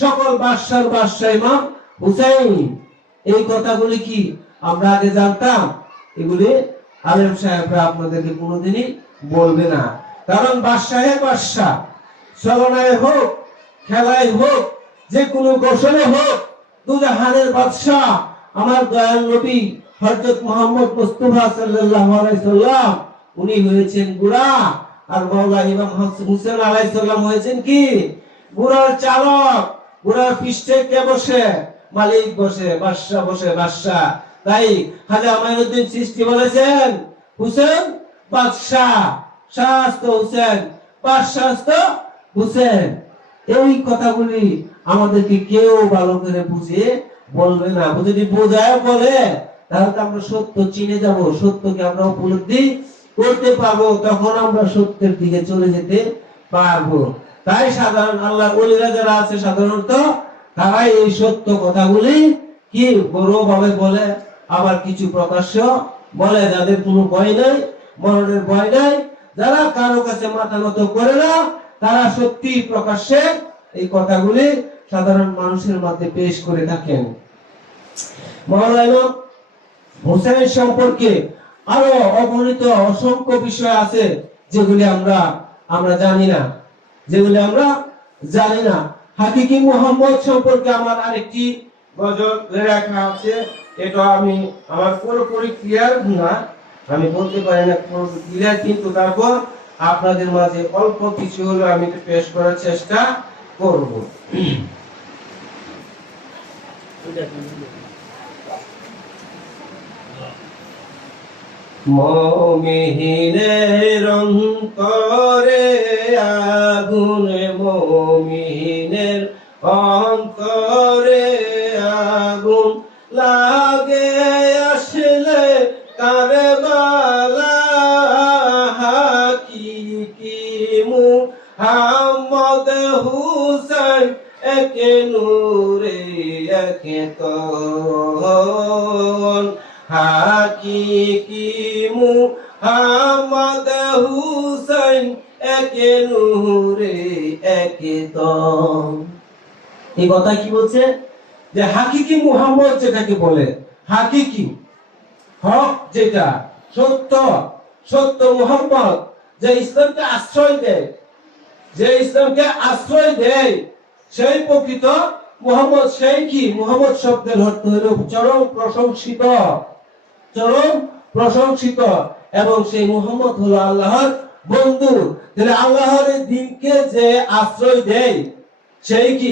সকল বাদশার বাদশাহ ইমাম হুসাইন। এই কথাগুলি কি আমরা আগে জানতাম? এগুলি আলেম সাহেবরা আপনাদেরকে কোনোদিনই বলবে না। কারণ বাদশাহে বাদশাহ, চলনায় হোক, খেলায় হোক, যে কোনো কৌশলে হোক, দুজাহানের বাদশাহ আমার দয়াল নবী হযরত মুহাম্মদ মুস্তাফা সাল্লাল্লাহু আলাইহি সাল্লাম, উনি হয়েছেন বুড়া, আর মাওলা ইমাম হুসেন আলাইহিস সালাম হয়েছেন কি বুড়ার চালক। বুড়ার পৃষ্ঠে কে বসে? মালিক বসে, বাদশা বসে, বাদশা। তাই খাজা মাইনুদ্দিন চিশতি বলেছেন, হুসেন বাদশা, শাস্ত হুসেন, বাদশাস্ত হুসেন। এই কথাগুলি আমাদেরকে কেউ ভালো করে বুঝে বলবে না। যদি বোঝায় বলে, তাহলে তো আমরা সত্য চিনে যাব, সত্যকে আমরা উপলব্ধি করতে পারবো, তখন আমরা সত্যের দিকে চলে যেতে পারবো। তাই সাধারণ আল্লাহর ওলিরা যারা আছে সাধারণত তারা এই সত্য কথাগুলি কি গৌরবভাবে বলে, আবার কিছু প্রকাশ্য বলে। যাদের কোনো ভয় নাই, মরণের ভয় নাই, যারা কারো কাছে মাথা নত করে না, তারা সত্যি প্রকাশ্যে এই কথাগুলি সাধারণ মানুষের মধ্যে পেশ করে থাকেন। মাওলানা হুসাইন সম্পর্কে আরো অগণিত অসংখ্য বিষয় আছে যেগুলি আমরা জানি না, যেগুলি আমরা জানি না। হাকিকি মুহাম্মদ সম্পর্কে আমার আরেকটি গজল লেখা আছে, এটা আমি আমার পুরোপুরি ক্লিয়ার না, আমি বলতে পারি না পুরোপুরি ক্লিয়ার, কিন্তু তারপর আপনাদের মাঝে অল্প কিছু হলো আমি পেশ করার চেষ্টা করব। মুমিনের অন্তরে আগুন, মুমিনের অন্তরে আগুন লাগে আসলে কারবালা। হাকিকি মুহাম্মদ হুসাইন একে নূরে একে তন। হাকিকি মুহাম্মদ হুসাইন একে নূরে একে তন। এই কথা কি বলছে? যে হাকিকি মুহাম্মদ যেটাকে বলে, হাকিকি হক, যেটা সত্য, সত্য মুহাম্মদ যে ইসলামকে আশ্রয় দেয়, যে ইসলামকে আশ্রয় দেয়, সেই প্রকৃত মুহাম্মদ। সেই কি মুহাম্মদ শব্দের অর্থ হলো চরম প্রশংসিত, চরম প্রশংসিত। এবং সেই মুহাম্মদ হলো আল্লাহর বন্ধু। তাহলে আল্লাহর দ্বীনকে যে আশ্রয় দেয়, সেই কি